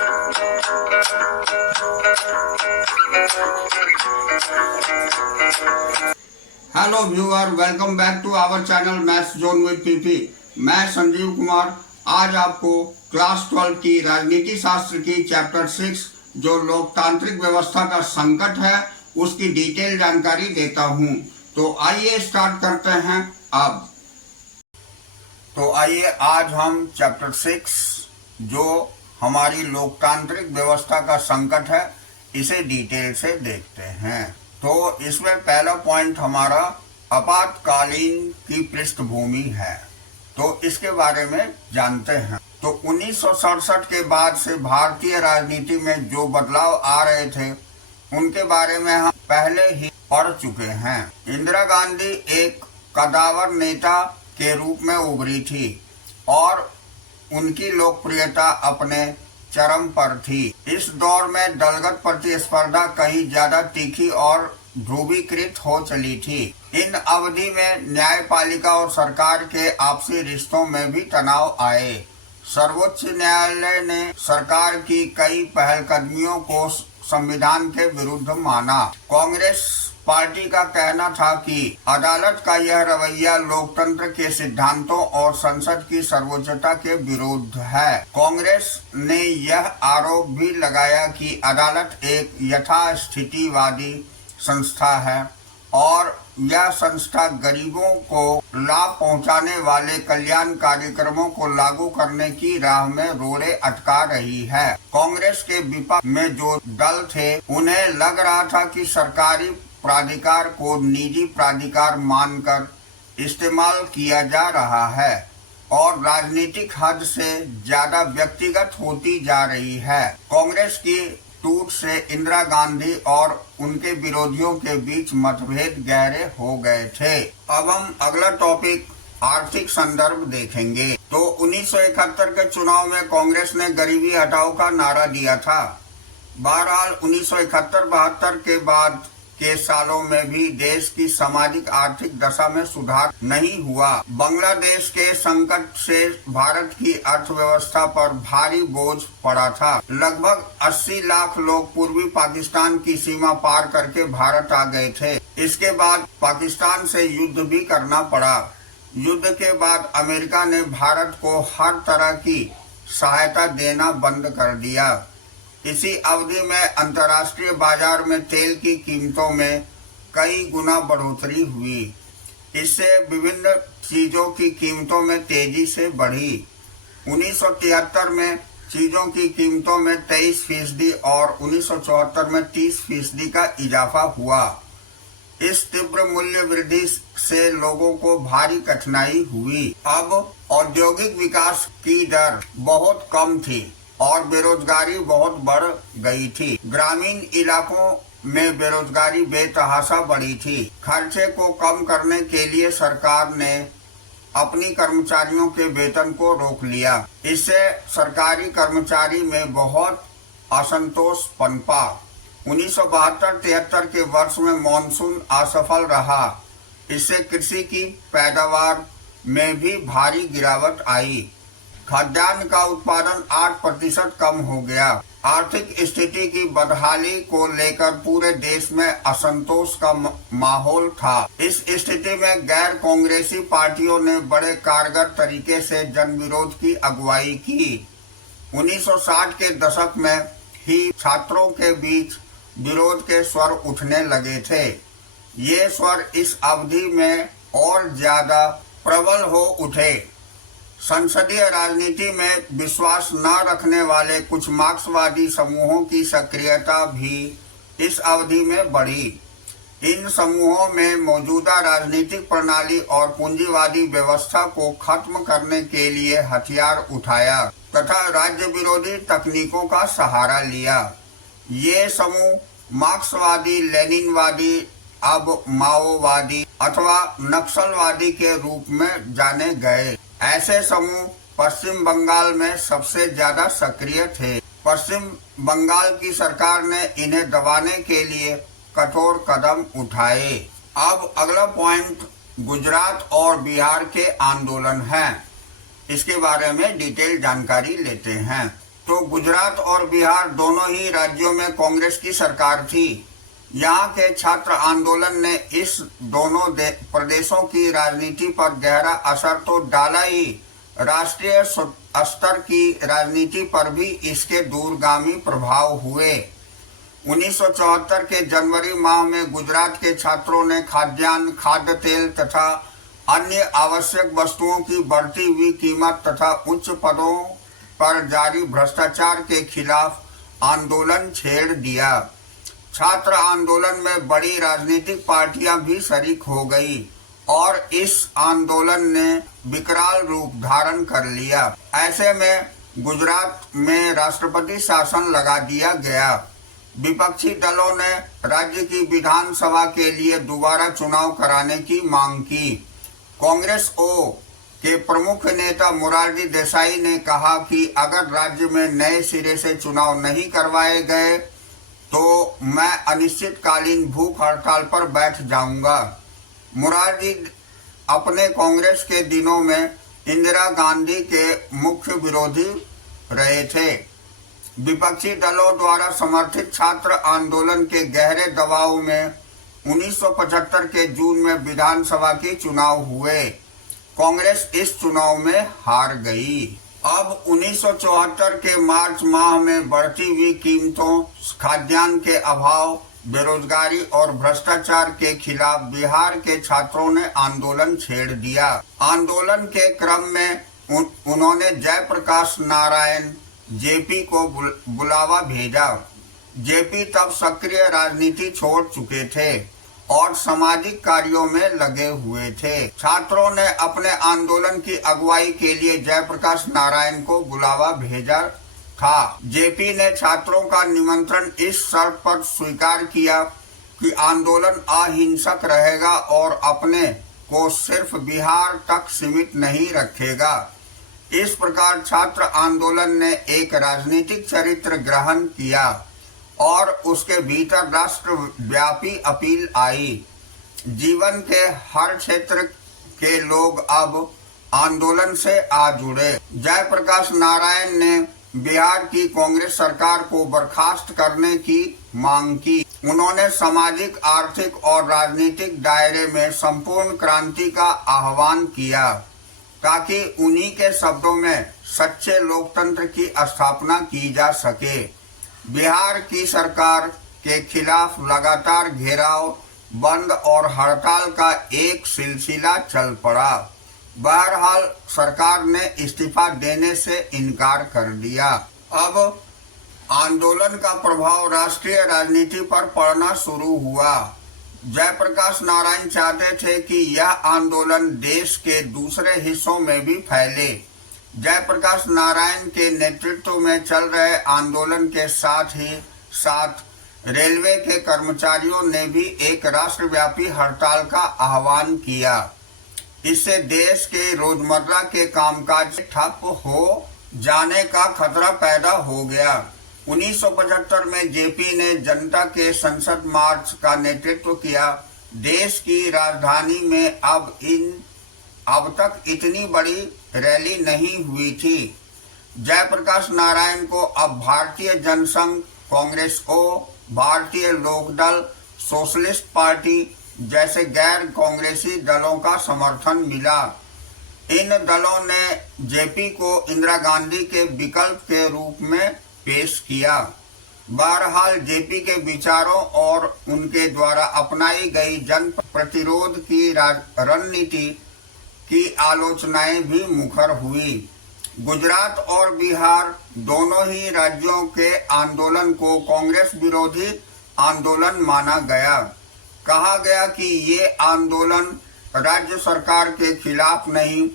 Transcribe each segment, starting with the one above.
Hello viewer, welcome back to our channel maths zone with PP. मैं संजीव कुमार आज आपको class 12 की राजनीति शास्त्र की चैप्टर 6 जो लोकतांत्रिक व्यवस्था का संकट है उसकी डिटेल जानकारी देता हूं। तो आइए स्टार्ट करते हैं अब। तो आइए आज हम चैप्टर 6 जो हमारी लोकतांत्रिक व्यवस्था का संकट है इसे डिटेल से देखते हैं। तो इसमें पहला पॉइंट हमारा आपातकालीन की पृष्ठभूमि है, तो इसके बारे में जानते हैं। तो 1967 के बाद से भारतीय राजनीति में जो बदलाव आ रहे थे उनके बारे में हम पहले ही पढ़ चुके हैं। इंदिरा गांधी एक कदावर नेता के रूप में उभरी थी और उनकी लोकप्रियता अपने चरम पर थी। इस दौर में दलगत प्रतिस्पर्धा कहीं ज्यादा तीखी और ध्रुवीकृत हो चली थी। इन अवधि में न्यायपालिका और सरकार के आपसी रिश्तों में भी तनाव आए। सर्वोच्च न्यायालय ने सरकार की कई पहलकदमियों को संविधान के विरुद्ध माना। कांग्रेस पार्टी का कहना था कि अदालत का यह रवैया लोकतंत्र के सिद्धांतों और संसद की सर्वोच्चता के विरुद्ध है। कांग्रेस ने यह आरोप भी लगाया कि अदालत एक यथास्थितिवादी संस्था है और यह संस्था गरीबों को लाभ पहुंचाने वाले कल्याण कार्यक्रमों को लागू करने की राह में रोड़े अटका रही है। कांग्रेस के विपक्ष में जो दल थे उन्हें लग रहा था कि सरकारी प्राधिकार को निजी प्राधिकार मानकर इस्तेमाल किया जा रहा है और राजनीतिक हद से ज्यादा व्यक्तिगत होती जा रही है। कांग्रेस की टूट से इंदिरा गांधी और उनके विरोधियों के बीच मतभेद गहरे हो गए थे। अब हम अगला टॉपिक आर्थिक संदर्भ देखेंगे। तो 1971 के चुनाव में कांग्रेस ने गरीबी हटाओ का नारा दिया था। बहरहाल 1971-72 के बाद के सालों में भी देश की सामाजिक आर्थिक दशा में सुधार नहीं हुआ। बांग्लादेश के संकट से भारत की अर्थव्यवस्था पर भारी बोझ पड़ा था। लगभग 80 लाख लोग पूर्वी पाकिस्तान की सीमा पार करके भारत आ गए थे। इसके बाद पाकिस्तान से युद्ध भी करना पड़ा। युद्ध के बाद अमेरिका ने भारत को हर तरह की सहायता देना बंद कर दिया। इसी अवधि में अंतर्राष्ट्रीय बाजार में तेल की कीमतों में कई गुना बढ़ोतरी हुई। इससे विभिन्न चीजों की कीमतों में तेजी से बढ़ी। 1973 में चीजों की कीमतों में 23% और 1974 में 30% का इजाफा हुआ। इस तीव्र मूल्य वृद्धि से लोगों को भारी कठिनाई हुई। अब औद्योगिक विकास की दर बहुत कम थी और बेरोजगारी बहुत बढ़ गई थी। ग्रामीण इलाकों में बेरोजगारी बेतहाशा बढ़ी थी। खर्चे को कम करने के लिए सरकार ने अपनी कर्मचारियों के वेतन को रोक लिया। इससे सरकारी कर्मचारी में बहुत असंतोष पनपा। 1972-73 के वर्ष में मॉनसून असफल रहा। इससे कृषि की पैदावार में भी भारी गिरावट आई। खाद्यान्न का उत्पादन 8% कम हो गया। आर्थिक स्थिति की बदहाली को लेकर पूरे देश में असंतोष का माहौल था। इस स्थिति में गैर कांग्रेसी पार्टियों ने बड़े कारगर तरीके से जन विरोध की अगुवाई की। 1960 के दशक में ही छात्रों के बीच विरोध के स्वर उठने लगे थे। ये स्वर इस अवधि में और ज्यादा प्रबल हो उठे। संसदीय राजनीति में विश्वास न रखने वाले कुछ मार्क्सवादी समूहों की सक्रियता भी इस अवधि में बढ़ी। इन समूहों में मौजूदा राजनीतिक प्रणाली और पूंजीवादी व्यवस्था को खत्म करने के लिए हथियार उठाया तथा राज्य विरोधी तकनीकों का सहारा लिया। ये समूह मार्क्सवादी, लेनिनवादी, अब माओवादी अथवा नक्सलवादी के रूप में जाने गए। ऐसे समूह पश्चिम बंगाल में सबसे ज्यादा सक्रिय थे। पश्चिम बंगाल की सरकार ने इन्हें दबाने के लिए कठोर कदम उठाए। अब अगला पॉइंट गुजरात और बिहार के आंदोलन है। इसके बारे में डिटेल जानकारी लेते हैं। तो गुजरात और बिहार दोनों ही राज्यों में कांग्रेस की सरकार थी। यहाँ के छात्र आंदोलन ने इस दोनों प्रदेशों की राजनीति पर गहरा असर तो डाला ही, राष्ट्रीय स्तर की राजनीति पर भी इसके दूरगामी प्रभाव हुए। 1974 के जनवरी माह में गुजरात के छात्रों ने खाद्यान्न, खाद्य तेल तथा अन्य आवश्यक वस्तुओं की बढ़ती हुई कीमत तथा उच्च पदों पर जारी भ्रष्टाचार के खिलाफ आंदोलन छेड़ दिया। छात्र आंदोलन में बड़ी राजनीतिक पार्टियां भी शरीक हो गई और इस आंदोलन ने विकराल रूप धारण कर लिया। ऐसे में गुजरात में राष्ट्रपति शासन लगा दिया गया। विपक्षी दलों ने राज्य की विधानसभा के लिए दोबारा चुनाव कराने की मांग की। कांग्रेस ओ के प्रमुख नेता मोरारजी देसाई ने कहा कि अगर राज्य में नए सिरे से चुनाव नहीं करवाए गए तो मैं अनिश्चितकालीन भूख हड़ताल पर बैठ जाऊंगा। मोरारजी अपने कांग्रेस के दिनों में इंदिरा गांधी के मुख्य विरोधी रहे थे। विपक्षी दलों द्वारा समर्थित छात्र आंदोलन के गहरे दबाव में 1975 के जून में विधानसभा के चुनाव हुए। कांग्रेस इस चुनाव में हार गई। अब 1974 के मार्च माह में बढ़ती हुई कीमतों, खाद्यान्न के अभाव, बेरोजगारी और भ्रष्टाचार के खिलाफ बिहार के छात्रों ने आंदोलन छेड़ दिया। आंदोलन के क्रम में उन्होंने जयप्रकाश नारायण जेपी को बुलावा भेजा। जेपी तब सक्रिय राजनीति छोड़ चुके थे और सामाजिक कार्यों में लगे हुए थे। छात्रों ने अपने आंदोलन की अगुवाई के लिए जयप्रकाश नारायण को बुलावा भेजा था। जेपी ने छात्रों का निमंत्रण इस शर्त पर स्वीकार किया कि आंदोलन अहिंसक रहेगा और अपने को सिर्फ बिहार तक सीमित नहीं रखेगा। इस प्रकार छात्र आंदोलन ने एक राजनीतिक चरित्र ग्रहण किया और उसके भीतर राष्ट्रव्यापी अपील आई। जीवन के हर क्षेत्र के लोग अब आंदोलन से आ जुड़े। जयप्रकाश नारायण ने बिहार की कांग्रेस सरकार को बर्खास्त करने की मांग की। उन्होंने सामाजिक, आर्थिक और राजनीतिक दायरे में संपूर्ण क्रांति का आह्वान किया ताकि उन्हीं के शब्दों में सच्चे लोकतंत्र की स्थापना की जा सके। बिहार की सरकार के खिलाफ लगातार घेराव, बंद और हड़ताल का एक सिलसिला चल पड़ा। बहरहाल सरकार ने इस्तीफा देने से इनकार कर दिया। अब आंदोलन का प्रभाव राष्ट्रीय राजनीति पर पड़ना शुरू हुआ। जयप्रकाश नारायण चाहते थे कि यह आंदोलन देश के दूसरे हिस्सों में भी फैले। जयप्रकाश नारायण के नेतृत्व में चल रहे आंदोलन के साथ ही साथ रेलवे के कर्मचारियों ने भी एक राष्ट्रव्यापी हड़ताल का आह्वान किया। इससे देश के रोजमर्रा के कामकाज ठप हो जाने का खतरा पैदा हो गया। 1975 में जेपी ने जनता के संसद मार्च का नेतृत्व किया। देश की राजधानी में अब तक इतनी बड़ी रैली नहीं हुई थी। जयप्रकाश नारायण को अब भारतीय जनसंघ, कांग्रेस ओ, भारतीय लोकदल, सोशलिस्ट पार्टी जैसे गैर कांग्रेसी दलों का समर्थन मिला। इन दलों ने जेपी को इंदिरा गांधी के विकल्प के रूप में पेश किया। बहरहाल जेपी के विचारों और उनके द्वारा अपनाई गई जन प्रतिरोध की रणनीति की आलोचनाएं भी मुखर हुई। गुजरात और बिहार दोनों ही राज्यों के आंदोलन को कांग्रेस विरोधी आंदोलन माना गया। कहा गया कि ये आंदोलन राज्य सरकार के खिलाफ नहीं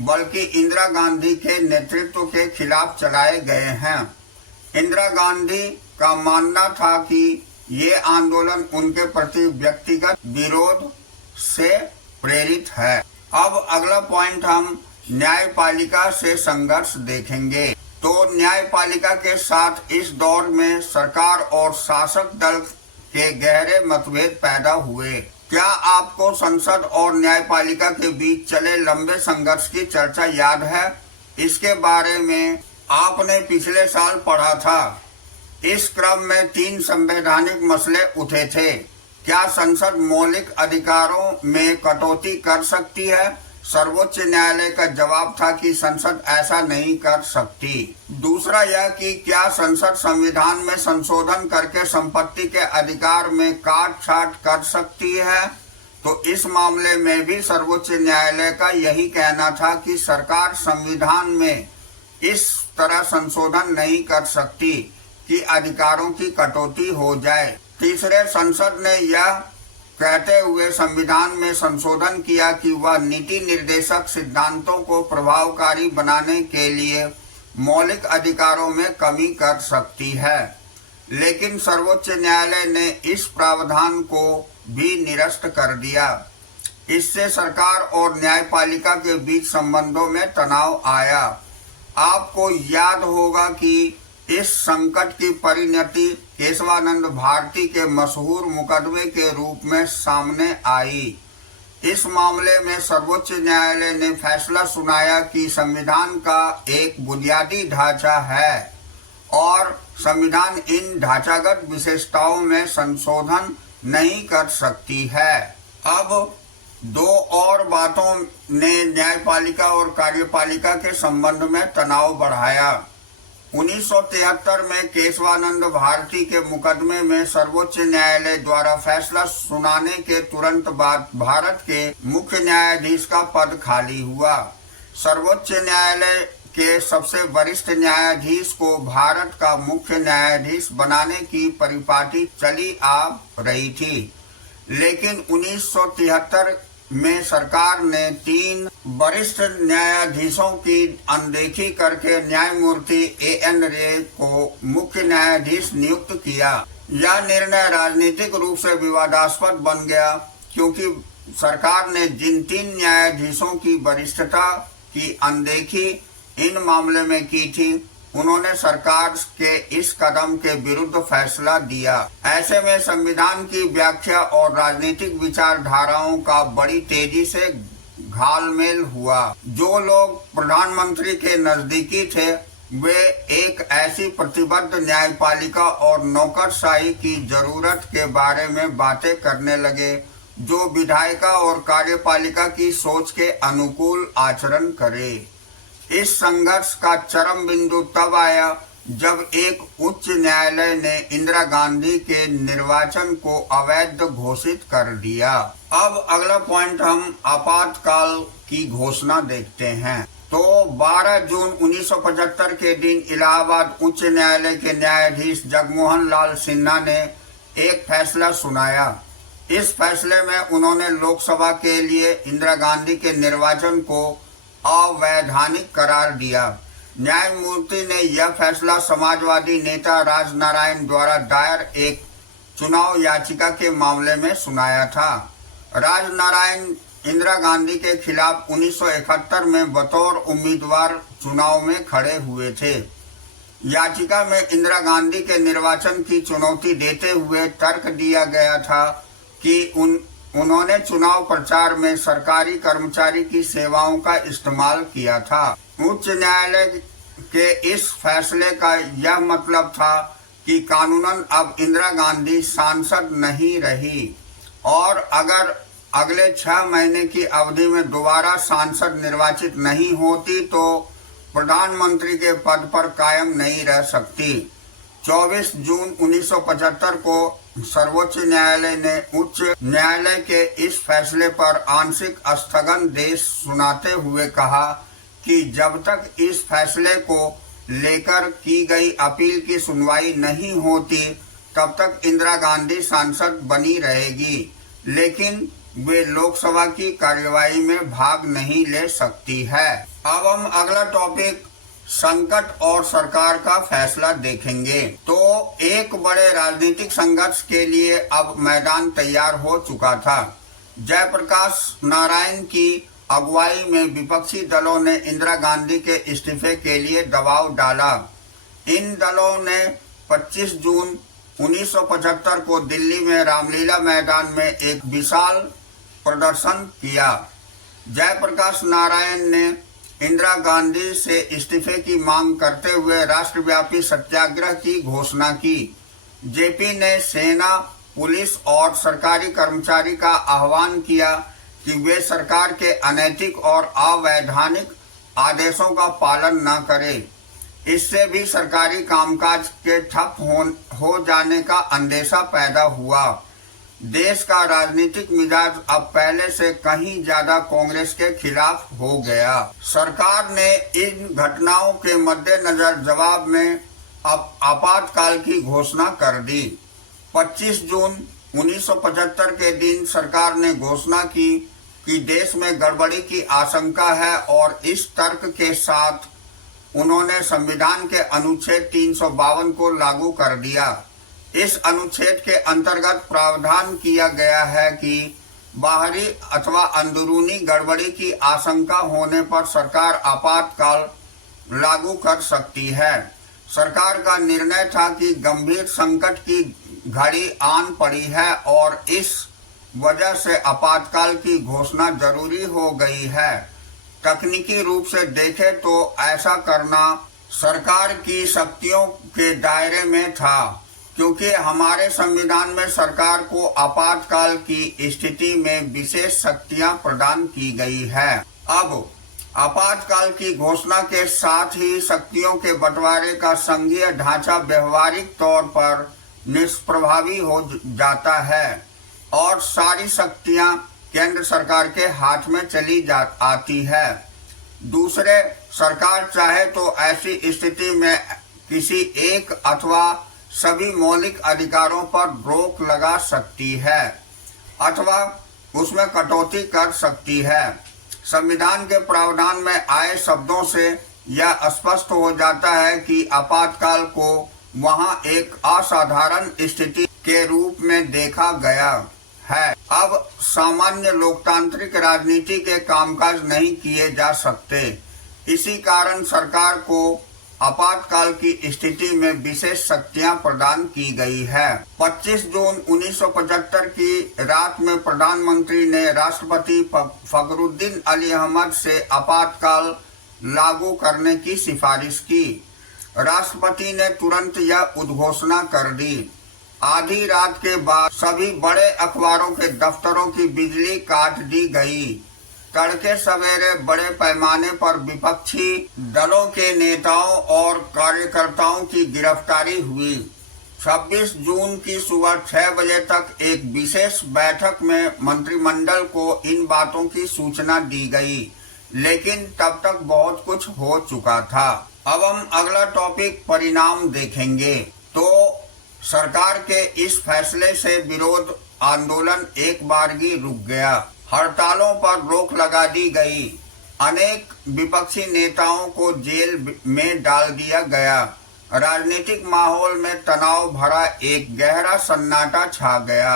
बल्कि इंदिरा गांधी के नेतृत्व के खिलाफ चलाए गए हैं। इंदिरा गांधी का मानना था कि ये आंदोलन उनके प्रति व्यक्तिगत विरोध से प्रेरित है। अब अगला पॉइंट हम न्यायपालिका से संघर्ष देखेंगे। तो न्यायपालिका के साथ इस दौर में सरकार और शासक दल के गहरे मतभेद पैदा हुए। क्या आपको संसद और न्यायपालिका के बीच चले लंबे संघर्ष की चर्चा याद है? इसके बारे में आपने पिछले साल पढ़ा था। इस क्रम में 3 संवैधानिक मसले उठे थे। क्या संसद मौलिक अधिकारों में कटौती कर सकती है? सर्वोच्च न्यायालय का जवाब था कि संसद ऐसा नहीं कर सकती। दूसरा यह कि क्या संसद संविधान में संशोधन करके संपत्ति के अधिकार में काट छाट कर सकती है? तो इस मामले में भी सर्वोच्च न्यायालय का यही कहना था कि सरकार संविधान में इस तरह संशोधन नहीं कर सकती कि अधिकारों की कटौती हो जाए। तीसरे, संसद ने यह कहते हुए संविधान में संशोधन किया कि वह नीति निर्देशक सिद्धांतों को प्रभावकारी बनाने के लिए मौलिक अधिकारों में कमी कर सकती है। लेकिन सर्वोच्च न्यायालय ने इस प्रावधान को भी निरस्त कर दिया। इससे सरकार और न्यायपालिका के बीच संबंधों में तनाव आया। आपको याद होगा कि इस संकट की परिणति केशवानंद भारती के मशहूर मुकदमे के रूप में सामने आई। इस मामले में सर्वोच्च न्यायालय ने फैसला सुनाया कि संविधान का एक बुनियादी ढांचा है और संविधान इन ढांचागत विशेषताओं में संशोधन नहीं कर सकती है। अब 2 और बातों ने न्यायपालिका और कार्यपालिका के संबंध में तनाव बढ़ाया। 1973 में केशवानंद भारती के मुकदमे में सर्वोच्च न्यायालय द्वारा फैसला सुनाने के तुरंत बाद भारत के मुख्य न्यायाधीश का पद खाली हुआ। सर्वोच्च न्यायालय के सबसे वरिष्ठ न्यायाधीश को भारत का मुख्य न्यायाधीश बनाने की परिपाटी चली आ रही थी। लेकिन 1973 में सरकार ने 3 वरिष्ठ न्यायाधीशों की अनदेखी करके न्यायमूर्ति A.N. रे को मुख्य न्यायाधीश नियुक्त किया। यह निर्णय राजनीतिक रूप से विवादास्पद बन गया क्योंकि सरकार ने जिन 3 न्यायाधीशों की वरिष्ठता की अनदेखी इन मामले में की थी, उन्होंने सरकार के इस कदम के विरुद्ध फैसला दिया। ऐसे में संविधान की व्याख्या और राजनीतिक विचारधाराओं का बड़ी तेजी से घालमेल हुआ। जो लोग प्रधानमंत्री के नजदीकी थे, वे एक ऐसी प्रतिबद्ध न्यायपालिका और नौकरशाही की जरूरत के बारे में बातें करने लगे जो विधायिका और कार्यपालिका की सोच के अनुकूल आचरण करे। इस संघर्ष का चरम बिंदु तब आया जब एक उच्च न्यायालय ने इंदिरा गांधी के निर्वाचन को अवैध घोषित कर दिया। अब अगला पॉइंट हम आपातकाल की घोषणा देखते हैं। तो 12 जून 1975 के दिन इलाहाबाद उच्च न्यायालय के न्यायाधीश जगमोहन लाल सिन्हा ने एक फैसला सुनाया। इस फैसले में उन्होंने लोकसभा के लिए इंदिरा गांधी के निर्वाचन को अवैधानिक करार दिया। न्यायमूर्ति ने यह फैसला समाजवादी नेता राजनारायण द्वारा दायर एक चुनाव याचिका के मामले में सुनाया था। राजनारायण इंदिरा गांधी के खिलाफ 1971 में बतौर उम्मीदवार चुनाव में खड़े हुए थे। याचिका में इंदिरा गांधी के निर्वाचन की चुनौती देते हुए तर्क दिया गया था कि उन्होंने चुनाव प्रचार में सरकारी कर्मचारी की सेवाओं का इस्तेमाल किया था। उच्च न्यायालय के इस फैसले का यह मतलब था कि कानूनन अब इंदिरा गांधी सांसद नहीं रही और अगर अगले 6 महीने की अवधि में दोबारा सांसद निर्वाचित नहीं होती तो प्रधानमंत्री के पद पर कायम नहीं रह सकती। 24 जून 1975 को सर्वोच्च न्यायालय ने उच्च न्यायालय के इस फैसले पर आंशिक स्थगन देश सुनाते हुए कहा कि जब तक इस फैसले को लेकर की गई अपील की सुनवाई नहीं होती तब तक इंदिरा गांधी सांसद बनी रहेगी, लेकिन वे लोकसभा की कार्यवाही में भाग नहीं ले सकती है। अब हम अगला टॉपिक संकट और सरकार का फैसला देखेंगे। तो एक बड़े राजनीतिक संघर्ष के लिए अब मैदान तैयार हो चुका था। जयप्रकाश नारायण की अगुवाई में विपक्षी दलों ने इंदिरा गांधी के इस्तीफे के लिए दबाव डाला। इन दलों ने 25 जून 1975 को दिल्ली में रामलीला मैदान में एक विशाल प्रदर्शन किया। जयप्रकाश नारायण ने इंदिरा गांधी से इस्तीफे की मांग करते हुए राष्ट्रव्यापी सत्याग्रह की घोषणा की। जेपी ने सेना, पुलिस और सरकारी कर्मचारी का आह्वान किया कि वे सरकार के अनैतिक और अवैधानिक आदेशों का पालन न करें। इससे भी सरकारी कामकाज के ठप हो जाने का अंदेशा पैदा हुआ। देश का राजनीतिक मिजाज अब पहले से कहीं ज्यादा कांग्रेस के खिलाफ हो गया। सरकार ने इन घटनाओं के मद्देनजर जवाब में अब आपातकाल की घोषणा कर दी। 25 जून 1975 के दिन सरकार ने घोषणा की कि देश में गड़बड़ी की आशंका है और इस तर्क के साथ उन्होंने संविधान के अनुच्छेद 352 को लागू कर दिया। इस अनुच्छेद के अंतर्गत प्रावधान किया गया है कि बाहरी अथवा अंदरूनी गड़बड़ी की आशंका होने पर सरकार आपातकाल लागू कर सकती है। सरकार का निर्णय था कि गंभीर संकट की घड़ी आन पड़ी है और इस वजह से आपातकाल की घोषणा जरूरी हो गई है। तकनीकी रूप से देखें तो ऐसा करना सरकार की शक्तियों के दायरे में था, क्योंकि हमारे संविधान में सरकार को आपातकाल की स्थिति में विशेष शक्तियां प्रदान की गई है। अब आपातकाल की घोषणा के साथ ही शक्तियों के बंटवारे का संघीय ढांचा व्यवहारिक तौर पर निष्प्रभावी हो जाता है और सारी शक्तियां केंद्र सरकार के हाथ में चली आती है। दूसरे, सरकार चाहे तो ऐसी स्थिति में किसी एक अथवा सभी मौलिक अधिकारों पर रोक लगा सकती है अथवा उसमें कटौती कर सकती है। संविधान के प्रावधान में आए शब्दों से यह स्पष्ट हो जाता है कि आपातकाल को वहां एक असाधारण स्थिति के रूप में देखा गया है। अब सामान्य लोकतांत्रिक राजनीति के कामकाज नहीं किए जा सकते। इसी कारण सरकार को आपातकाल की स्थिति में विशेष शक्तियां प्रदान की गई है। 25 जून 1975 की रात में प्रधानमंत्री ने राष्ट्रपति फखरुद्दीन अली अहमद से आपातकाल लागू करने की सिफारिश की। राष्ट्रपति ने तुरंत यह उद्घोषणा कर दी। आधी रात के बाद सभी बड़े अखबारों के दफ्तरों की बिजली काट दी गई। तड़के सवेरे बड़े पैमाने पर विपक्षी दलों के नेताओं और कार्यकर्ताओं की गिरफ्तारी हुई। 26 जून की सुबह 6 बजे तक एक विशेष बैठक में मंत्रिमंडल को इन बातों की सूचना दी गई, लेकिन तब तक बहुत कुछ हो चुका था। अब हम अगला टॉपिक परिणाम देखेंगे। तो सरकार के इस फैसले से विरोध आंदोलन एक बारगी रुक गया। हड़तालों पर रोक लगा दी गई। अनेक विपक्षी नेताओं को जेल में डाल दिया गया। राजनीतिक माहौल में तनाव भरा एक गहरा सन्नाटा छा गया।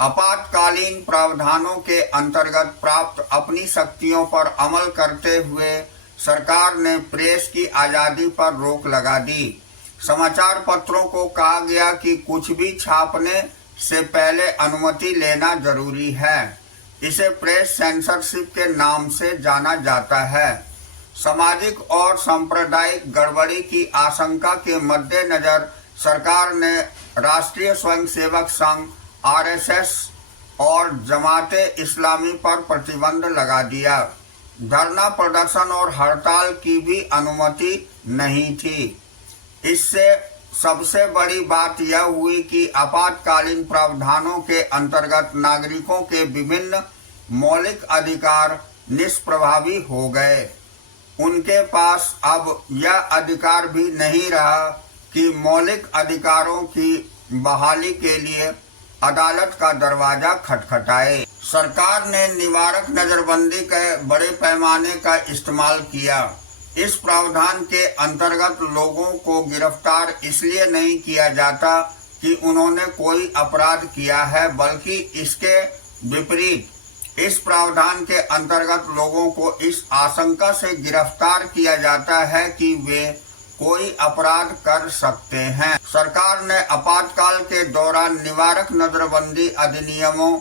आपातकालीन प्रावधानों के अंतर्गत प्राप्त अपनी शक्तियों पर अमल करते हुए सरकार ने प्रेस की आजादी पर रोक लगा दी। समाचार पत्रों को कहा गया कि कुछ भी छापने से पहले अनुमति लेना जरूरी है। इसे प्रेस सेंसरशिप के नाम से जाना जाता है। सामाजिक और सांप्रदायिक गड़बड़ी की आशंका के मद्देनजर सरकार ने राष्ट्रीय स्वयंसेवक संघ (आरएसएस) और जमाते इस्लामी पर प्रतिबंध लगा दिया। धरना प्रदर्शन और हड़ताल की भी अनुमति नहीं थी। इससे सबसे बड़ी बात यह हुई कि आपातकालीन प्रावधानों के अंतर्गत नागरिकों के विभिन्न मौलिक अधिकार निष्प्रभावी हो गए। उनके पास अब यह अधिकार भी नहीं रहा कि मौलिक अधिकारों की बहाली के लिए अदालत का दरवाजा खटखटाए। सरकार ने निवारक नजरबंदी के बड़े पैमाने का इस्तेमाल किया। इस प्रावधान के अंतर्गत लोगों को गिरफ्तार इसलिए नहीं किया जाता कि उन्होंने कोई अपराध किया है, बल्कि इसके विपरीत इस प्रावधान के अंतर्गत लोगों को इस आशंका से गिरफ्तार किया जाता है कि वे कोई अपराध कर सकते हैं। सरकार ने आपातकाल के दौरान निवारक नजरबंदी अधिनियमों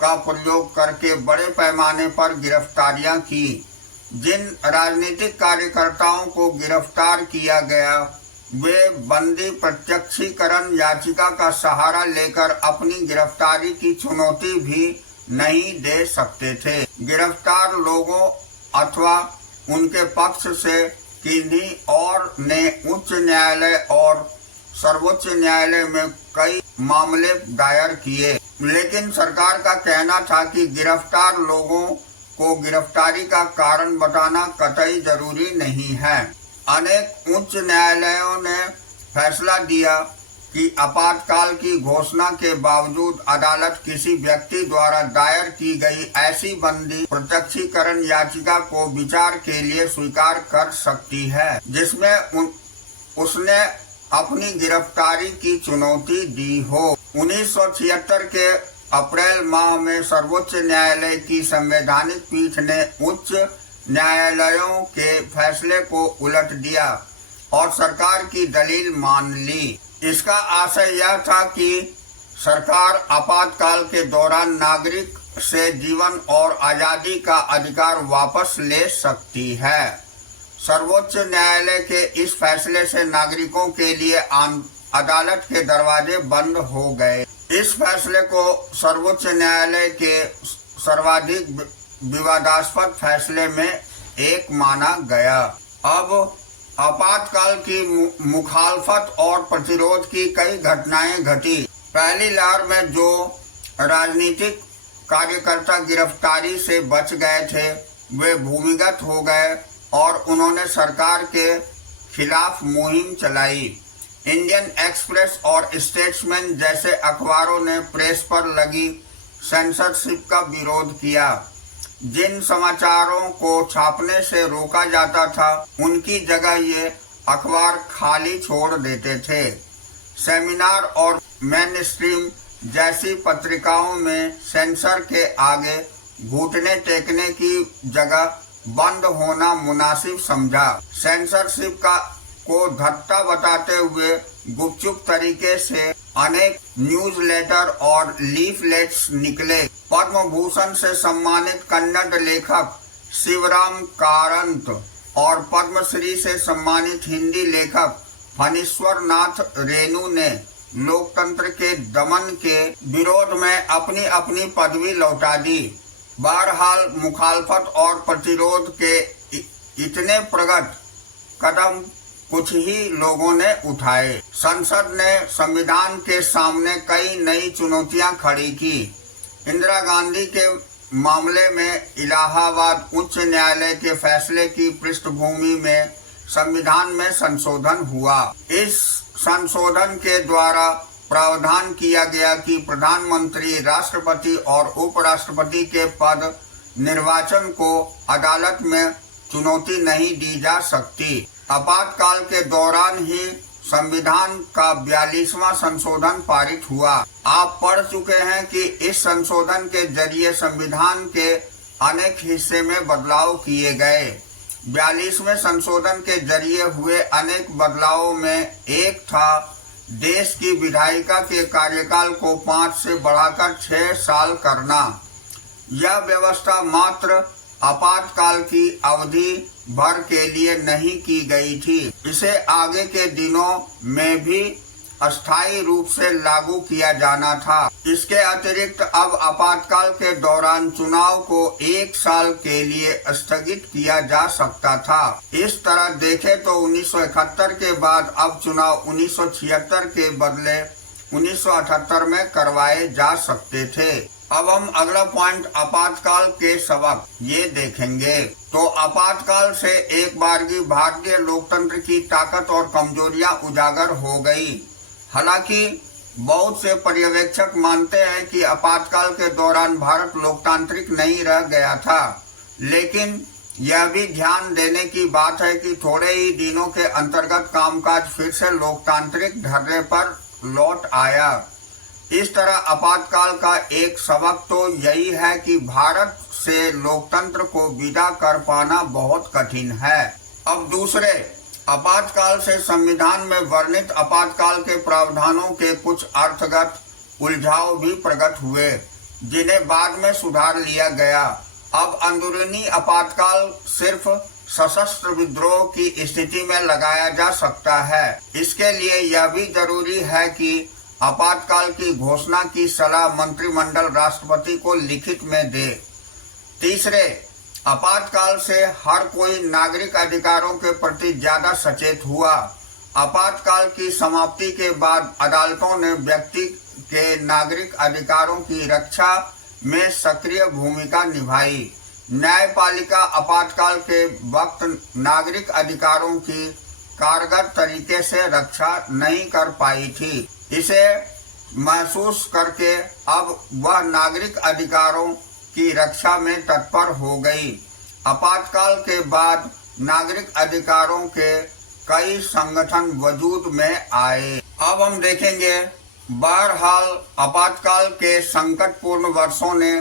का प्रयोग करके बड़े पैमाने पर गिरफ्तारियां की। जिन राजनीतिक कार्यकर्ताओं को गिरफ्तार किया गया वे बंदी प्रत्यक्षीकरण याचिका का सहारा लेकर अपनी गिरफ्तारी की चुनौती भी नहीं दे सकते थे। गिरफ्तार लोगों अथवा उनके पक्ष से किन्हीं और ने उच्च न्यायालय और सर्वोच्च न्यायालय में कई मामले दायर किए, लेकिन सरकार का कहना था कि गिरफ्तार लोगों को गिरफ्तारी का कारण बताना कतई जरूरी नहीं है। अनेक उच्च न्यायालयों ने फैसला दिया कि आपातकाल की घोषणा के बावजूद अदालत किसी व्यक्ति द्वारा दायर की गई ऐसी बंदी प्रत्यक्षीकरण याचिका को विचार के लिए स्वीकार कर सकती है जिसमें उसने अपनी गिरफ्तारी की चुनौती दी हो। 1976 के अप्रैल माह में सर्वोच्च न्यायालय की संवैधानिक पीठ ने उच्च न्यायालयों के फैसले को उलट दिया और सरकार की दलील मान ली। इसका आशय यह था कि सरकार आपातकाल के दौरान नागरिक से जीवन और आजादी का अधिकार वापस ले सकती है। सर्वोच्च न्यायालय के इस फैसले से नागरिकों के लिए अदालत के दरवाजे बंद हो गए। इस फैसले को सर्वोच्च न्यायालय के सर्वाधिक विवादास्पद फैसले में एक माना गया। अब आपातकाल की मुखालफत और प्रतिरोध की कई घटनाएं घटी। पहली लहर में जो राजनीतिक कार्यकर्ता गिरफ्तारी से बच गए थे वे भूमिगत हो गए और उन्होंने सरकार के खिलाफ मुहिम चलाई। इंडियन एक्सप्रेस और स्टेट्समैन जैसे अखबारों ने प्रेस पर लगी सेंसरशिप का विरोध किया। जिन समाचारों को छापने से रोका जाता था उनकी जगह ये अखबार खाली छोड़ देते थे। सेमिनार और मेन स्ट्रीम जैसी पत्रिकाओं में सेंसर के आगे घुटने टेकने की जगह बंद होना मुनासिब समझा। सेंसरशिप को धत्ता बताते हुए गुपचुप तरीके से अनेक न्यूज़लेटर और लीफलेट्स निकले। पद्म भूषण से सम्मानित कन्नड़ लेखक शिवराम कारंत और पद्मश्री से सम्मानित हिंदी लेखक फणीश्वर नाथ रेणु ने लोकतंत्र के दमन के विरोध में अपनी अपनी पदवी लौटा दी। बहरहाल मुखालफत और प्रतिरोध के इतने प्रगत कदम कुछ ही लोगों ने उठाए। संसद ने संविधान के सामने कई नई चुनौतियां खड़ी की। इंदिरा गांधी के मामले में इलाहाबाद उच्च न्यायालय के फैसले की पृष्ठभूमि में संविधान में संशोधन हुआ। इस संशोधन के द्वारा प्रावधान किया गया कि प्रधानमंत्री, राष्ट्रपति और उपराष्ट्रपति के पद निर्वाचन को अदालत में चुनौती नहीं दी जा सकती। आपातकाल के दौरान ही संविधान का 42वां संशोधन पारित हुआ। आप पढ़ चुके हैं कि इस संशोधन के जरिए संविधान के अनेक हिस्से में बदलाव किए गए। 42वें संशोधन के जरिए हुए अनेक बदलावों में एक था देश की विधायिका के कार्यकाल को 5 से बढ़ाकर 6 साल करना। यह व्यवस्था मात्र आपातकाल की अवधि भर के लिए नहीं की गई थी। इसे आगे के दिनों में भी अस्थायी रूप से लागू किया जाना था। इसके अतिरिक्त अब आपातकाल के दौरान चुनाव को 1 साल के लिए स्थगित किया जा सकता था। इस तरह देखें तो 1971 के बाद अब चुनाव 1976 के बदले 1978 में करवाए जा सकते थे। अब हम अगला पॉइंट आपातकाल के सबक ये देखेंगे। तो आपातकाल से एक बारगी भारतीय लोकतंत्र की ताकत और कमजोरियां उजागर हो गई। हालांकि बहुत से पर्यवेक्षक मानते हैं कि आपातकाल के दौरान भारत लोकतांत्रिक नहीं रह गया था, लेकिन यह भी ध्यान देने की बात है कि थोड़े ही दिनों के अंतर्गत कामकाज फिर से लोकतांत्रिक ढर्रे पर लौट आया। इस तरह आपातकाल का एक सबक तो यही है कि भारत से लोकतंत्र को विदा कर पाना बहुत कठिन है। अब दूसरे, आपातकाल से संविधान में वर्णित आपातकाल के प्रावधानों के कुछ अर्थगत उलझाव भी प्रकट हुए, जिन्हें बाद में सुधार लिया गया। अब अंदरूनी आपातकाल सिर्फ सशस्त्र विद्रोह की स्थिति में लगाया जा सकता है। इसके लिए यह भी जरूरी है कि आपातकाल की घोषणा की सलाह मंत्रिमंडल राष्ट्रपति को लिखित में दे। तीसरे, आपातकाल से हर कोई नागरिक अधिकारों के प्रति ज्यादा सचेत हुआ। आपातकाल की समाप्ति के बाद अदालतों ने व्यक्ति के नागरिक अधिकारों की रक्षा में सक्रिय भूमिका निभाई। न्यायपालिका आपातकाल के वक्त नागरिक अधिकारों की कारगर तरीके से रक्षा नहीं कर पाई थी। इसे महसूस करके अब वह नागरिक अधिकारों की रक्षा में तत्पर हो गई। आपातकाल के बाद नागरिक अधिकारों के कई संगठन वजूद में आए। अब हम देखेंगे, बहरहाल आपातकाल के संकटपूर्ण वर्षों ने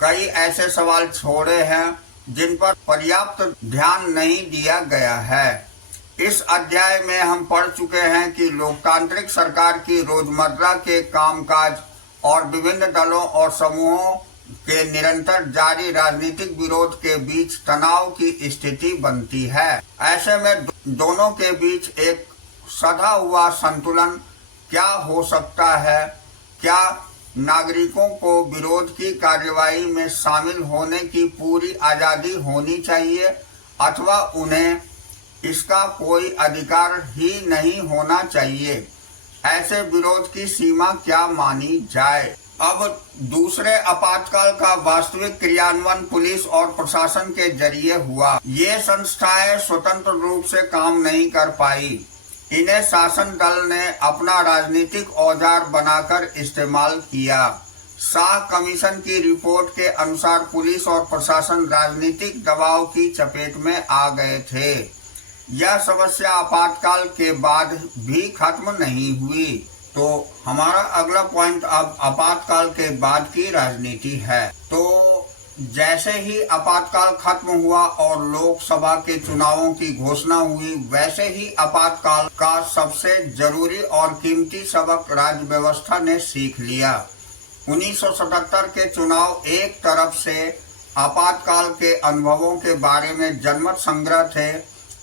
कई ऐसे सवाल छोड़े हैं जिन पर पर्याप्त ध्यान नहीं दिया गया है। इस अध्याय में हम पढ़ चुके हैं कि लोकतांत्रिक सरकार की रोजमर्रा के कामकाज और विभिन्न दलों और समूहों के निरंतर जारी राजनीतिक विरोध के बीच तनाव की स्थिति बनती है। ऐसे में दोनों के बीच एक सधा हुआ संतुलन क्या हो सकता है? क्या नागरिकों को विरोध की कार्यवाही में शामिल होने की पूरी आजादी होनी चाहिए अथवा उन्हें इसका कोई अधिकार ही नहीं होना चाहिए? ऐसे विरोध की सीमा क्या मानी जाए? अब दूसरे आपातकाल का वास्तविक क्रियान्वयन पुलिस और प्रशासन के जरिए हुआ। ये संस्थाएं स्वतंत्र रूप से काम नहीं कर पाई। इन्हें शासन दल ने अपना राजनीतिक औजार बनाकर इस्तेमाल किया। शाह कमीशन की रिपोर्ट के अनुसार पुलिस और प्रशासन राजनीतिक दबाव की चपेट में आ गए थे। यह समस्या आपातकाल के बाद भी खत्म नहीं हुई। तो हमारा अगला पॉइंट अब आपातकाल के बाद की राजनीति है। तो जैसे ही आपातकाल खत्म हुआ और लोकसभा के चुनावों की घोषणा हुई, वैसे ही आपातकाल का सबसे जरूरी और कीमती सबक राज्य व्यवस्था ने सीख लिया। 1977 के चुनाव एक तरफ से आपातकाल के अनुभवों के बारे में जनमत संग्रह थे,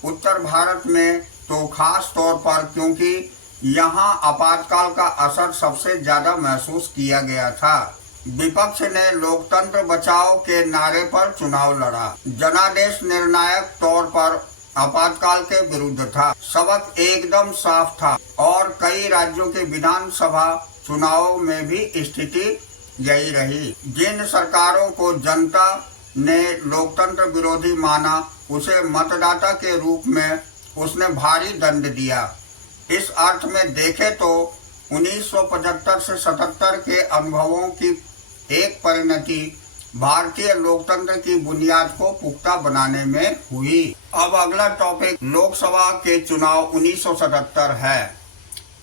उत्तर भारत में तो खास तौर पर, क्योंकि यहाँ आपातकाल का असर सबसे ज्यादा महसूस किया गया था। विपक्ष ने लोकतंत्र बचाओ के नारे पर चुनाव लड़ा। जनादेश निर्णायक तौर पर आपातकाल के विरुद्ध था। सबक एकदम साफ था और कई राज्यों के विधानसभा चुनावों में भी स्थिति यही रही। जिन सरकारों को जनता ने लोकतंत्र विरोधी माना, उसे मतदाता के रूप में उसने भारी दंड दिया। इस अर्थ में देखें तो 1975 से 77 के अनुभवों की एक परिणति भारतीय लोकतंत्र की बुनियाद को पुख्ता बनाने में हुई। अब अगला टॉपिक लोकसभा के चुनाव 1977 है,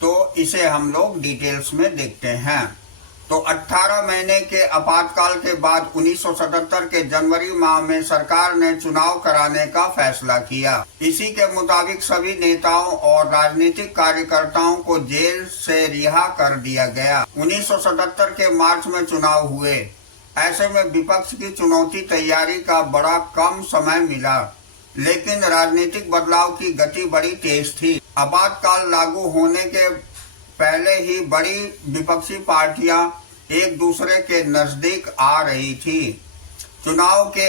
तो इसे हम लोग डिटेल्स में देखते हैं। तो 18 महीने के आपातकाल के बाद 1977 के जनवरी माह में सरकार ने चुनाव कराने का फैसला किया। इसी के मुताबिक सभी नेताओं और राजनीतिक कार्यकर्ताओं को जेल से रिहा कर दिया गया। 1977 के मार्च में चुनाव हुए। ऐसे में विपक्ष की चुनौती तैयारी का बड़ा कम समय मिला, लेकिन राजनीतिक बदलाव की गति बड़ी तेज थी। आपातकाल लागू होने के पहले ही बड़ी विपक्षी पार्टियां एक दूसरे के नजदीक आ रही थी। चुनाव के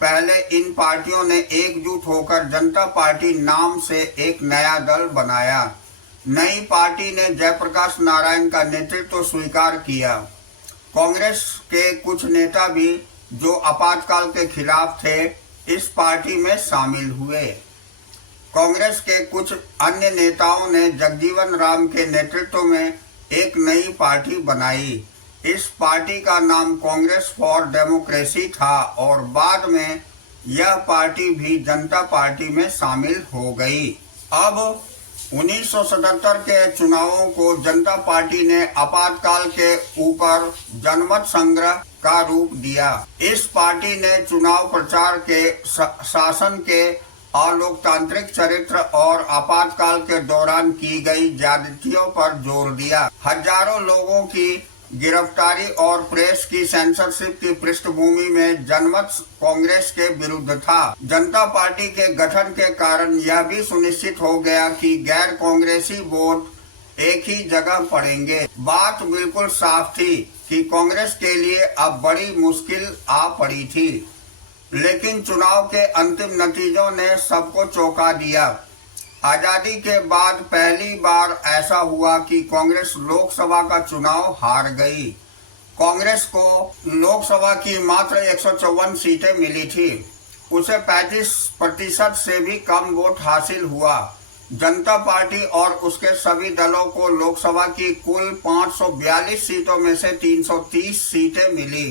पहले इन पार्टियों ने एकजुट होकर जनता पार्टी नाम से एक नया दल बनाया। नई पार्टी ने जयप्रकाश नारायण का नेतृत्व स्वीकार किया। कांग्रेस के कुछ नेता भी जो आपातकाल के खिलाफ थे, इस पार्टी में शामिल हुए। कांग्रेस के कुछ अन्य नेताओं ने जगजीवन राम के नेतृत्व में एक नई पार्टी बनाई। इस पार्टी का नाम कांग्रेस फॉर डेमोक्रेसी था और बाद में यह पार्टी भी जनता पार्टी में शामिल हो गई। अब 1977 के चुनावों को जनता पार्टी ने आपातकाल के ऊपर जनमत संग्रह का रूप दिया। इस पार्टी ने चुनाव प्रचार के शासन के अलोकतांत्रिक चरित्र और आपातकाल के दौरान की गई ज्यादतियों पर जोर दिया। हजारों लोगों की गिरफ्तारी और प्रेस की सेंसरशिप की पृष्ठभूमि में जनमत कांग्रेस के विरुद्ध था। जनता पार्टी के गठन के कारण यह भी सुनिश्चित हो गया कि गैर कांग्रेसी वोट एक ही जगह पड़ेंगे। बात बिल्कुल साफ थी कि कांग्रेस के लिए अब बड़ी मुश्किल आ पड़ी थी, लेकिन चुनाव के अंतिम नतीजों ने सबको चौंका दिया। आजादी के बाद पहली बार ऐसा हुआ कि कांग्रेस लोकसभा का चुनाव हार गई। कांग्रेस को लोकसभा की मात्र 154 सीटें मिली थी। उसे 35% से भी कम वोट हासिल हुआ। जनता पार्टी और उसके सभी दलों को लोकसभा की कुल 542 सीटों में से 330 सीटें मिली।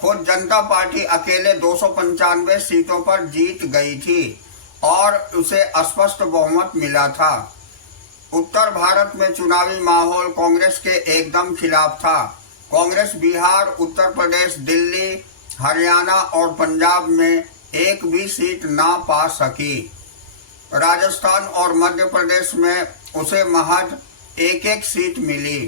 खुद जनता पार्टी अकेले 295 सीटों पर जीत गई थी और उसे स्पष्ट बहुमत मिला था। उत्तर भारत में चुनावी माहौल कांग्रेस के एकदम खिलाफ था। कांग्रेस बिहार, उत्तर प्रदेश, दिल्ली, हरियाणा और पंजाब में एक भी सीट ना पा सकी। राजस्थान और मध्य प्रदेश में उसे महज एक सीट मिली।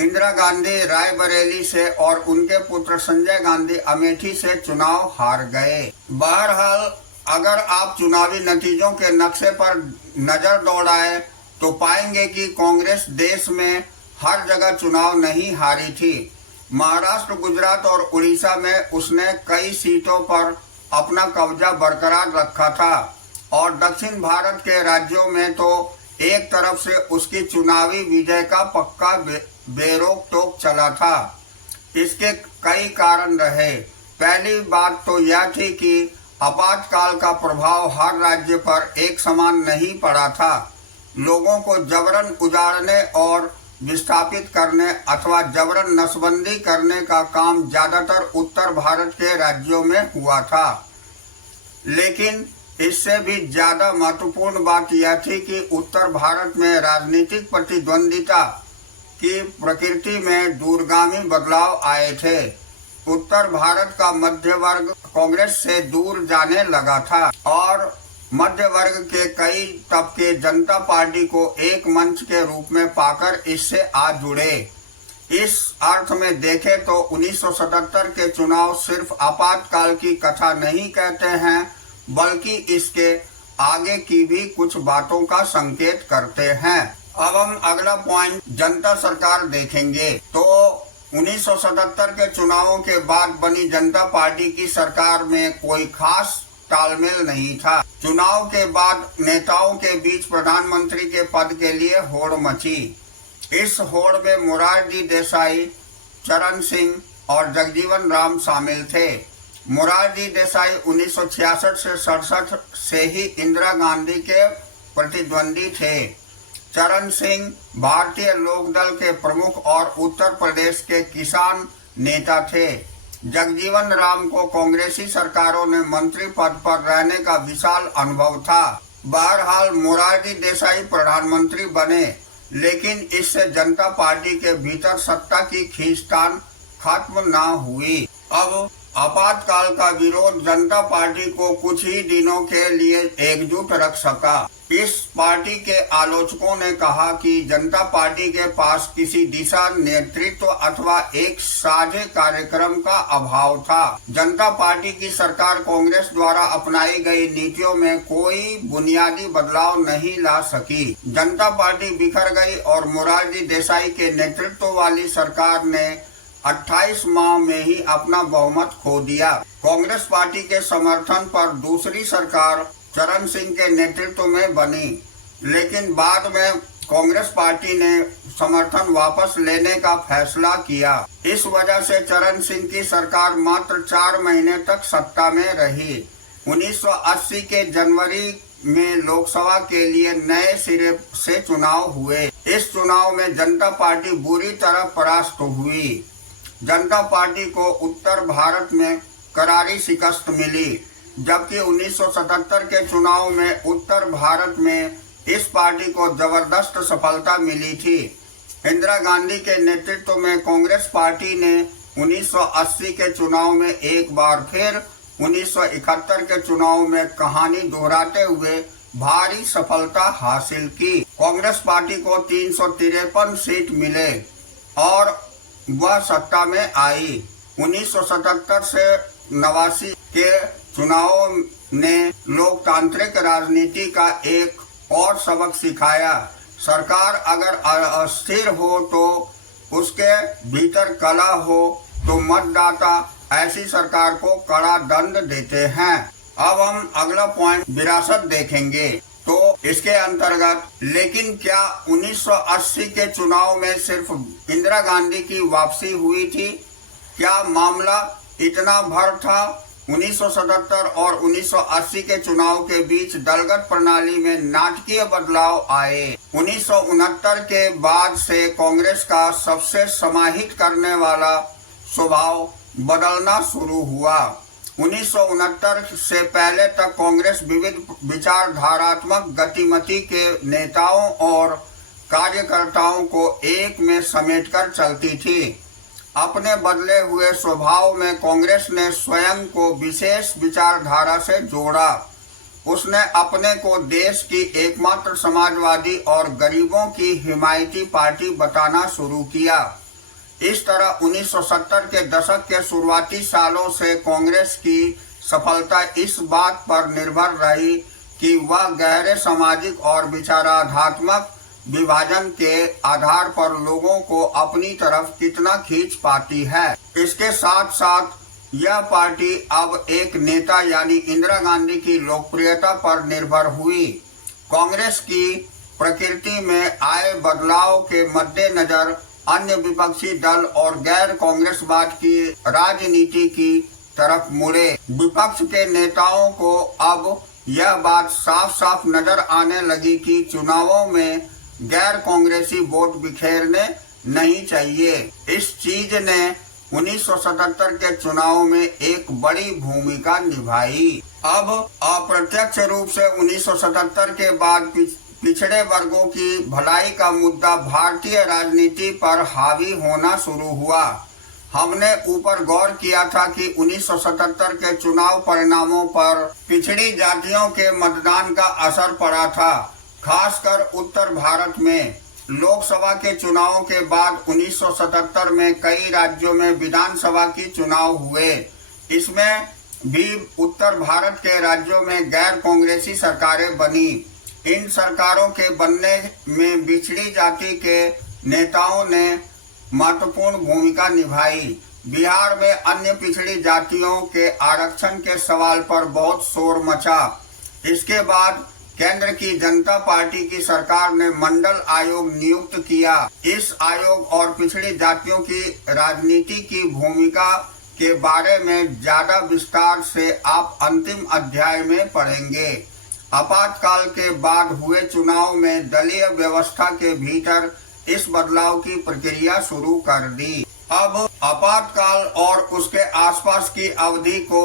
इंदिरा गांधी रायबरेली से और उनके पुत्र संजय गांधी अमेठी से चुनाव हार गए। बहरहाल अगर आप चुनावी नतीजों के नक्शे पर नजर दौड़ाएं तो पाएंगे कि कांग्रेस देश में हर जगह चुनाव नहीं हारी थी। महाराष्ट्र, गुजरात और उड़ीसा में उसने कई सीटों पर अपना कब्जा बरकरार रखा था और दक्षिण भारत के राज्यों में तो एक तरफ से उसकी चुनावी विजय का पक्का बेरोक टोक चला था। इसके कई कारण रहे। पहली बात तो यह थी कि आपातकाल का प्रभाव हर राज्य पर एक समान नहीं पड़ा था। लोगों को जबरन उजाड़ने और विस्थापित करने अथवा जबरन नसबंदी करने का काम ज्यादातर उत्तर भारत के राज्यों में हुआ था। लेकिन इससे भी ज्यादा महत्वपूर्ण बात यह थी कि उत्तर भारत में राजनीतिक प्रतिद्वंदिता की प्रकृति में दूरगामी बदलाव आए थे। उत्तर भारत का मध्य वर्ग कांग्रेस से दूर जाने लगा था और मध्य वर्ग के कई तबके जनता पार्टी को एक मंच के रूप में पाकर इससे आ जुड़े। इस अर्थ में देखें तो 1977 के चुनाव सिर्फ आपातकाल की कथा नहीं कहते हैं, बल्कि इसके आगे की भी कुछ बातों का संकेत करते हैं। अब हम अगला पॉइंट जनता सरकार देखेंगे। तो 1977 के चुनावों के बाद बनी जनता पार्टी की सरकार में कोई खास तालमेल नहीं था। चुनाव के बाद नेताओं के बीच प्रधानमंत्री के पद के लिए होड़ मची। इस होड़ में मोरारजी देसाई, चरण सिंह और जगजीवन राम शामिल थे। मोरारजी देसाई 1966 से 67 से ही इंदिरा गांधी के प्रतिद्वंदी थे। चरण सिंह भारतीय लोकदल के प्रमुख और उत्तर प्रदेश के किसान नेता थे। जगजीवन राम को कांग्रेसी सरकारों ने मंत्री पद पर रहने का विशाल अनुभव था। बहरहाल मोरारजी देसाई प्रधानमंत्री बने, लेकिन इससे जनता पार्टी के भीतर सत्ता की खींचतान खत्म न हुई। अब आपातकाल का विरोध जनता पार्टी को कुछ ही दिनों के लिए एकजुट रख सका। इस पार्टी के आलोचकों ने कहा कि जनता पार्टी के पास किसी दिशा, नेतृत्व अथवा एक साझे कार्यक्रम का अभाव था। जनता पार्टी की सरकार कांग्रेस द्वारा अपनाई गई नीतियों में कोई बुनियादी बदलाव नहीं ला सकी। जनता पार्टी बिखर गई और मोरारजी देसाई के नेतृत्व वाली सरकार ने 28 माह में ही अपना बहुमत खो दिया। कांग्रेस पार्टी के समर्थन पर दूसरी सरकार चरण सिंह के नेतृत्व में बनी, लेकिन बाद में कांग्रेस पार्टी ने समर्थन वापस लेने का फैसला किया। इस वजह से चरण सिंह की सरकार मात्र 4 महीने तक सत्ता में रही। 1980 के जनवरी में लोकसभा के लिए नए सिरे से चुनाव हुए। इस चुनाव में जनता पार्टी बुरी तरह परास्त हुई। जनता पार्टी को उत्तर भारत में करारी शिकस्त मिली, जबकि 1977 के चुनाव में उत्तर भारत में इस पार्टी को जबरदस्त सफलता मिली थी। इंदिरा गांधी के नेतृत्व में कांग्रेस पार्टी ने 1980 के चुनाव में एक बार फिर 1971 के चुनाव में कहानी दोहराते हुए भारी सफलता हासिल की। कांग्रेस पार्टी को 353 सीट मिले और वह सत्ता में आई। 1977 से 89 के चुनावों ने लोकतांत्रिक राजनीति का एक और सबक सिखाया। सरकार अगर अस्थिर हो तो उसके भीतर कला हो तो मतदाता ऐसी सरकार को कड़ा दंड देते हैं। अब हम अगला पॉइंट विरासत देखेंगे। तो इसके अंतर्गत लेकिन क्या 1980 के चुनाव में सिर्फ इंदिरा गांधी की वापसी हुई थी? क्या मामला इतना भर था? 1977 और 1980 के चुनाव के बीच दलगत प्रणाली में नाटकीय बदलाव आए। 1969 के बाद से कांग्रेस का सबसे समाहित करने वाला स्वभाव बदलना शुरू हुआ। 1969 से पहले तक कांग्रेस विविध विचारधारात्मक गतिमति के नेताओं और कार्यकर्ताओं को एक में समेटकर चलती थी। अपने बदले हुए स्वभाव में कांग्रेस ने स्वयं को विशेष विचारधारा से जोड़ा। उसने अपने को देश की एकमात्र समाजवादी और गरीबों की हिमायती पार्टी बताना शुरू किया। इस तरह 1970 के दशक के शुरुआती सालों से कांग्रेस की सफलता इस बात पर निर्भर रही कि वह गहरे सामाजिक और विचारात्मक विभाजन के आधार पर लोगों को अपनी तरफ कितना खींच पाती है। इसके साथ साथ यह पार्टी अब एक नेता यानी इंदिरा गांधी की लोकप्रियता पर निर्भर हुई। कांग्रेस की प्रकृति में आए बदलाव के मद्देनजर अन्य विपक्षी दल और गैर कांग्रेसवाद की राजनीति की तरफ मुड़े। विपक्ष के नेताओं को अब यह बात साफ साफ नजर आने लगी कि चुनावों में गैर कांग्रेसी वोट बिखेरने नहीं चाहिए। इस चीज ने 1977 के चुनाव में एक बड़ी भूमिका निभाई। अब अप्रत्यक्ष रूप से 1977 के बाद पिछड़े वर्गों की भलाई का मुद्दा भारतीय राजनीति पर हावी होना शुरू हुआ। हमने ऊपर गौर किया था कि 1977 के चुनाव परिणामों पर पिछड़ी जातियों के मतदान का असर पड़ा था, खासकर उत्तर भारत में। लोकसभा के चुनावों के बाद 1977 में कई राज्यों में विधानसभा की चुनाव हुए। इसमें भी उत्तर भारत के राज्यों में गैर कांग्रेसी सरकारें बनी। इन सरकारों के बनने में पिछड़ी जाति के नेताओं ने महत्वपूर्ण भूमिका निभाई। बिहार में अन्य पिछड़ी जातियों के आरक्षण के सवाल पर बहुत शोर मचा। इसके बाद केंद्र की जनता पार्टी की सरकार ने मंडल आयोग नियुक्त किया। इस आयोग और पिछड़ी जातियों की राजनीति की भूमिका के बारे में ज्यादा विस्तार से आप अंतिम अध्याय में पढ़ेंगे। आपातकाल के बाद हुए चुनाव में दलीय व्यवस्था के भीतर इस बदलाव की प्रक्रिया शुरू कर दी। अब आपातकाल और उसके आसपास की अवधि को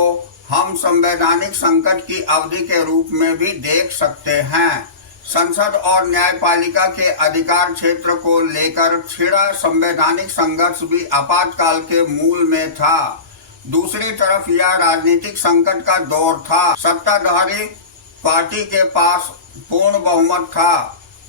हम संवैधानिक संकट की अवधि के रूप में भी देख सकते हैं। संसद और न्यायपालिका के अधिकार क्षेत्र को लेकर छिड़ा संवैधानिक संघर्ष भी आपातकाल के मूल में था। दूसरी तरफ यह राजनीतिक संकट का दौर था। सत्ताधारी पार्टी के पास पूर्ण बहुमत था,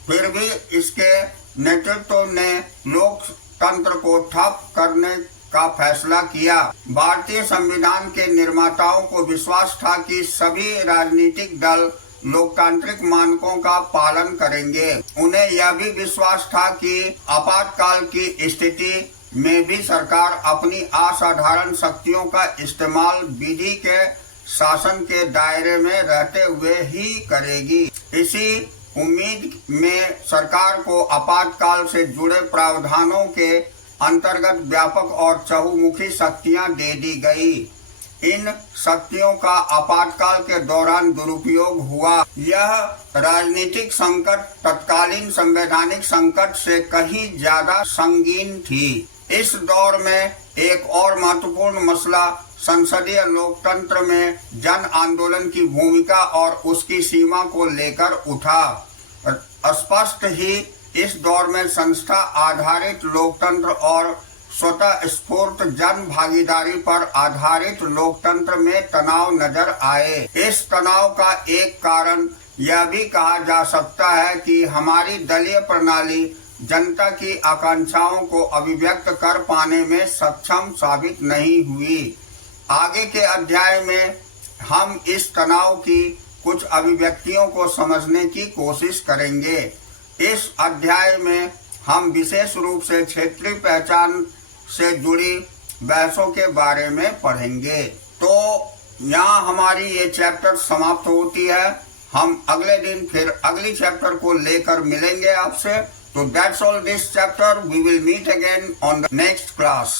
फिर भी इसके नेतृत्व ने लोकतंत्र को ठप करने का फैसला किया। भारतीय संविधान के निर्माताओं को विश्वास था कि सभी राजनीतिक दल लोकतांत्रिक मानकों का पालन करेंगे। उन्हें यह भी विश्वास था कि आपातकाल की स्थिति में भी सरकार अपनी असाधारण शक्तियों का इस्तेमाल विधि के शासन के दायरे में रहते हुए ही करेगी। इसी उम्मीद में सरकार को आपातकाल से जुड़े प्रावधानों के अंतर्गत व्यापक और चहुमुखी शक्तियां दे दी गई। इन शक्तियों का आपातकाल के दौरान दुरुपयोग हुआ। यह राजनीतिक संकट तत्कालीन संवैधानिक संकट से कहीं ज्यादा संगीन थी। इस दौर में एक और महत्वपूर्ण मसला संसदीय लोकतंत्र में जन आंदोलन की भूमिका और उसकी सीमा को लेकर उठा। स्पष्ट ही इस दौर में संस्था आधारित लोकतंत्र और स्वतः स्फूर्त जन भागीदारी पर आधारित लोकतंत्र में तनाव नजर आए। इस तनाव का एक कारण यह भी कहा जा सकता है कि हमारी दलीय प्रणाली जनता की आकांक्षाओं को अभिव्यक्त कर पाने में सक्षम साबित नहीं हुई। आगे के अध्याय में हम इस तनाव की कुछ अभिव्यक्तियों को समझने की कोशिश करेंगे। इस अध्याय में हम विशेष रूप से क्षेत्रीय पहचान से जुड़ी बहसों के बारे में पढ़ेंगे। तो यहाँ हमारी ये चैप्टर समाप्त होती है। हम अगले दिन फिर अगली चैप्टर को लेकर मिलेंगे आपसे। तो that's all this chapter. We will meet again on the next class.